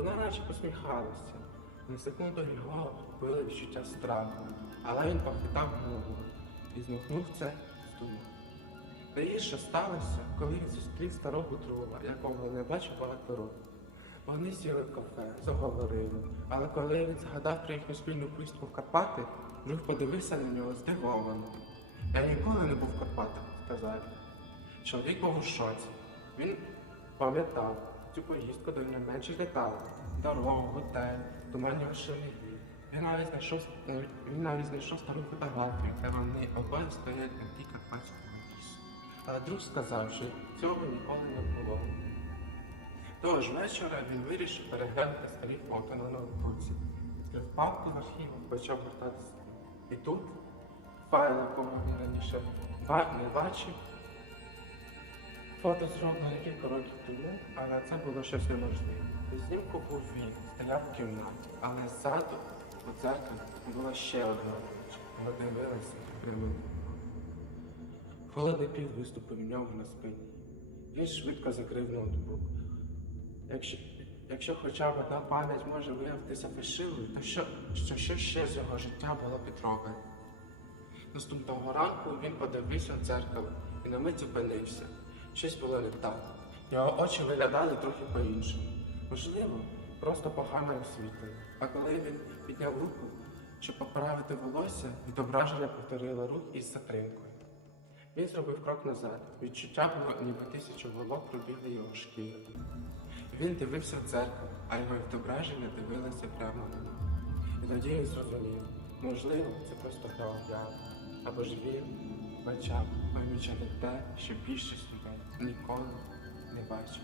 Вона наче посміхалася. На секунду його було відчуття страху, але він похитав голову і змахнув це думок. Найгірше сталося, коли він зустрів старого друга, якого не бачив багато років. Вони сіли в кафе, заговорили, але коли він згадав про їхню спільну поїздку в Карпати, друг подивився на нього здивовано. Я ніколи не був в Карпатах, сказав. Чоловік був у шоці. Він пам'ятав цю поїздку до найменших деталей. Дорогу, готель, туманні шерегі. Він навіть знайшов, він навіть знайшов стару фотографію, де вони обоє стоять на тлі карпатського лісу. Але друг сказав, що цього ніколи не було. Того ж вечора він вирішив переглянути старі фото на ноутбуці. Відкрив папку в архіву, почав гортатися. І тут файл, якого він раніше не бачив. Фото зроблено кілька років тому, але це було щось неможливе. Знімку був він, стояв в кімнаті, але ззаду у дзеркалі була ще одна річ. Вона дивилася прямо. Холодний піт виступив у нього на спині. Він швидко закрив ноутбук. Якщо, якщо хоча б одна пам'ять може виявитися фальшивою, то що, що, що ще з його життя було підроблене? Наступного ранку він подивився в дзеркало і на мить зупинився. Щось було не так. Його очі виглядали трохи по-іншому. Можливо, просто погане освітлення. А коли він підняв руку, щоб поправити волосся, відображення повторило рух із затримкою. Він зробив крок назад. Відчуття було, ніби тисячу волок пробігли його шкіру. Він дивився в дзеркало, а його відображення дивилося прямо на нього. І тоді він зрозумів, можливо, це просто гра уяви. Або ж він почав помічати те, що більшість людей ніколи не бачить.